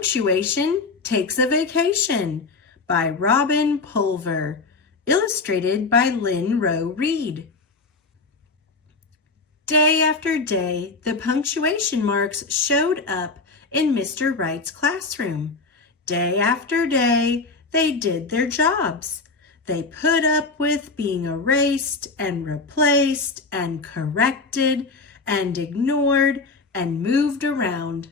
Punctuation Takes a Vacation by Robin Pulver, illustrated by Lynn Rowe Reed. Day after day, the punctuation marks showed up in Mr. Wright's classroom. Day after day, they did their jobs. They put up with being erased and replaced and corrected and ignored and moved around.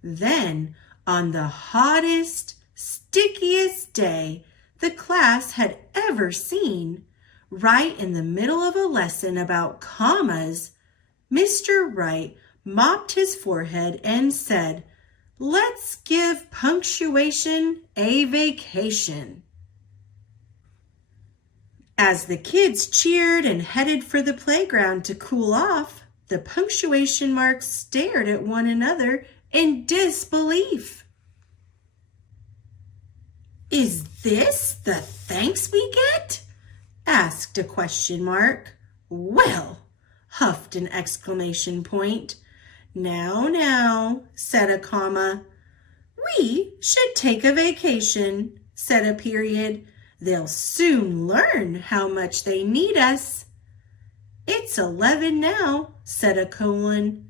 Then, on the hottest, stickiest day the class had ever seen, right in the middle of a lesson about commas, Mr. Wright mopped his forehead and said, "Let's give punctuation a vacation." As the kids cheered and headed for the playground to cool off, the punctuation marks stared at one another in disbelief. "Is this the thanks we get?" asked a question mark. "Well," huffed an exclamation point. Now, said a comma. "We should take a vacation," said a period. "They'll soon learn how much they need us." "It's 11 now," said a colon.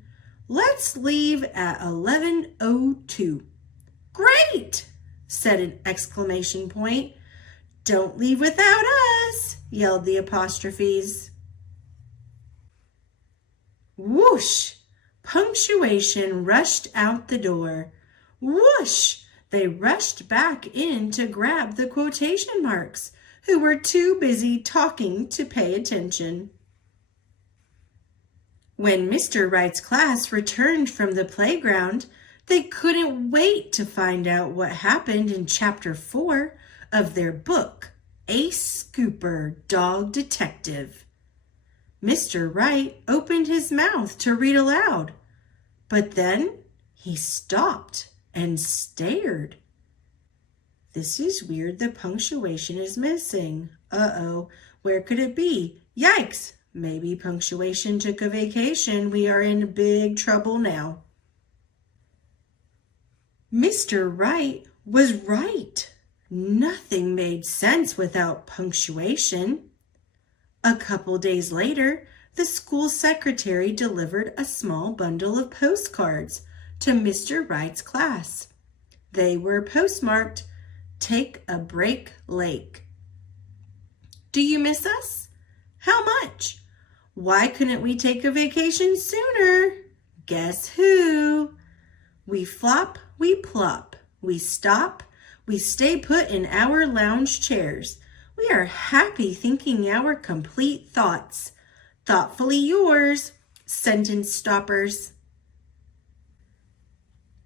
"Let's leave at 11:02. "Great," said an exclamation point. "Don't leave without us," yelled the apostrophes. Whoosh! Punctuation rushed out the door. Whoosh! They rushed back in to grab the quotation marks, who were too busy talking to pay attention. When Mr. Wright's class returned from the playground, they couldn't wait to find out what happened in Chapter 4 of their book, Ace Scooper, Dog Detective. Mr. Wright opened his mouth to read aloud, but then he stopped and stared. "This is weird, the punctuation is missing. Uh-oh, where could it be? Yikes! Maybe punctuation took a vacation. We are in big trouble now." Mr. Wright was right. Nothing made sense without punctuation. A couple days later, the school secretary delivered a small bundle of postcards to Mr. Wright's class. They were postmarked, "Take a Break Lake." "Do you miss us? How much? Why couldn't we take a vacation sooner? Guess who? We flop, we plop, we stop, we stay put in our lounge chairs. We are happy thinking our complete thoughts. Thoughtfully yours, sentence stoppers."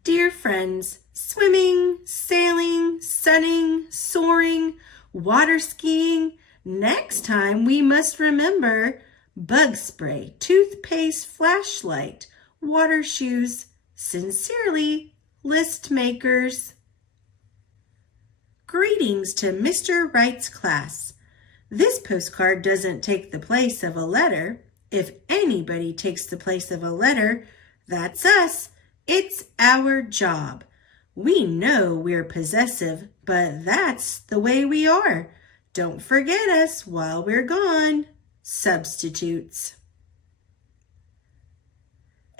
Dear friends, swimming, sailing, sunning, soaring, water skiing, next time we must remember bug spray, toothpaste, flashlight, water shoes. Sincerely, list makers. Greetings to Mr. Wright's class. This postcard doesn't take the place of a letter. If anybody takes the place of a letter, that's us. It's our job. We know we're possessive, but that's the way we are. Don't forget us while we're gone. Substitutes.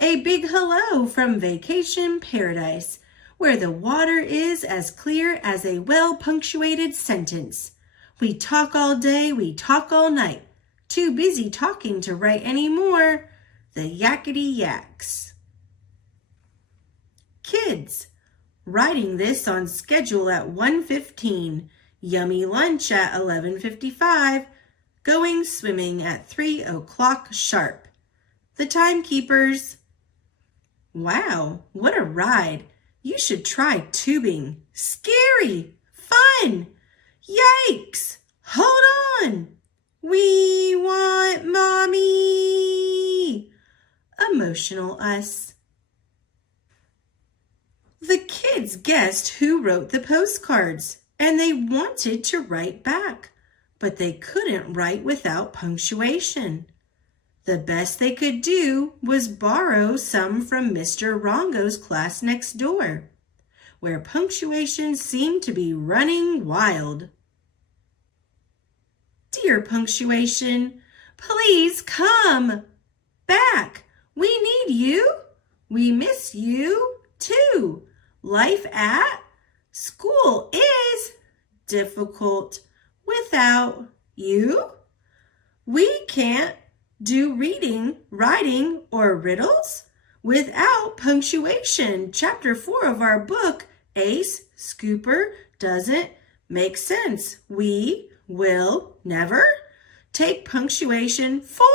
A big hello from Vacation Paradise, where the water is as clear as a well-punctuated sentence. We talk all day, we talk all night. Too busy talking to write any more. The yakety yaks. Kids, writing this on schedule at 1:15. Yummy lunch at 11:55. Going swimming at 3 o'clock sharp. The timekeepers. Wow, what a ride. You should try tubing. Scary, fun. Yikes, hold on. We want mommy. Emotional us. The kids guessed who wrote the postcards, and they wanted to write back, but they couldn't write without punctuation. The best they could do was borrow some from Mr. Rongo's class next door, where punctuation seemed to be running wild. Dear Punctuation, please come back. We need you. We miss you too. Life at school is difficult without you. We can't do reading, writing, or riddles without punctuation. Chapter 4 of our book, Ace Scooper Doesn't Make Sense. We will never take punctuation for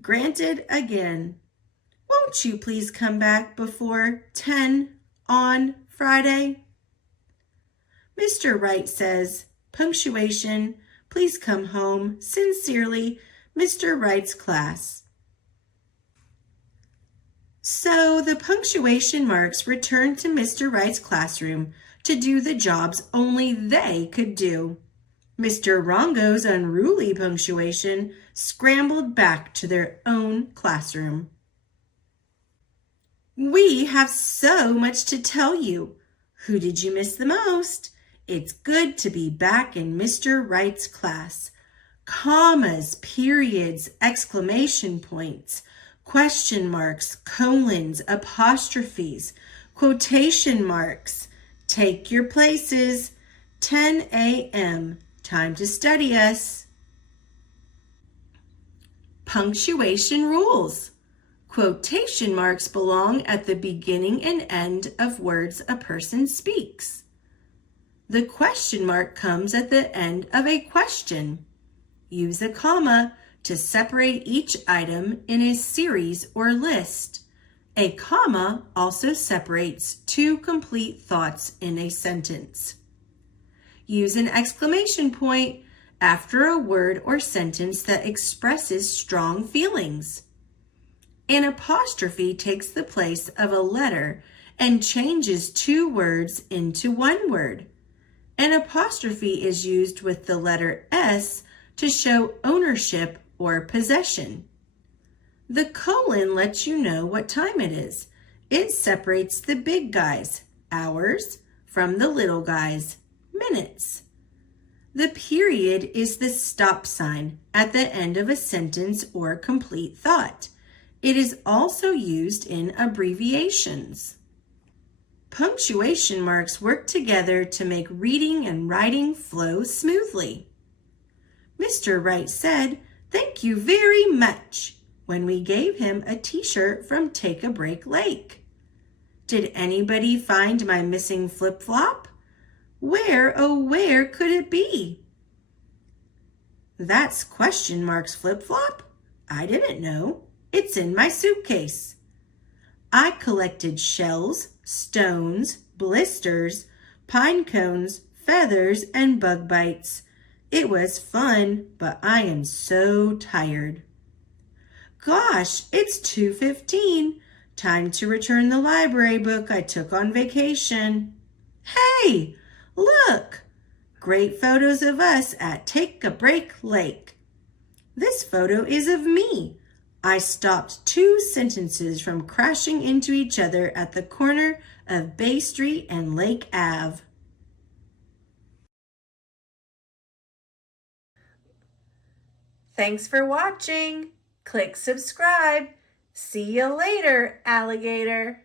granted again. Won't you please come back before 10 on Friday? Mr. Wright says, punctuation, please come home. Sincerely, Mr. Wright's class. So the punctuation marks returned to Mr. Wright's classroom to do the jobs only they could do. Mr. Rongo's unruly punctuation scrambled back to their own classroom. We have so much to tell you. Who did you miss the most? It's good to be back in Mr. Wright's class. Commas, periods, exclamation points, question marks, colons, apostrophes, quotation marks. Take your places. 10 a.m. Time to study us. Punctuation rules. Quotation marks belong at the beginning and end of words a person speaks. The question mark comes at the end of a question. Use a comma to separate each item in a series or list. A comma also separates two complete thoughts in a sentence. Use an exclamation point after a word or sentence that expresses strong feelings. An apostrophe takes the place of a letter and changes two words into one word. An apostrophe is used with the letter S to show ownership or possession. The colon lets you know what time it is. It separates the big guys, hours, from the little guys, minutes. The period is the stop sign at the end of a sentence or complete thought. It is also used in abbreviations. Punctuation marks work together to make reading and writing flow smoothly. Mr. Wright said, "Thank you very much," when we gave him a t-shirt from Take a Break Lake. Did anybody find my missing flip-flop? Where, oh where could it be? That's question marks flip-flop? I didn't know. It's in my suitcase. I collected shells, stones, blisters, pine cones, feathers, and bug bites. It was fun, but I am so tired. Gosh, it's 2:15. Time to return the library book I took on vacation. Hey, look! Great photos of us at Take a Break Lake. This photo is of me. I stopped two sentences from crashing into each other at the corner of Bay Street and Lake Ave. Thanks for watching. Click subscribe. See you later, alligator.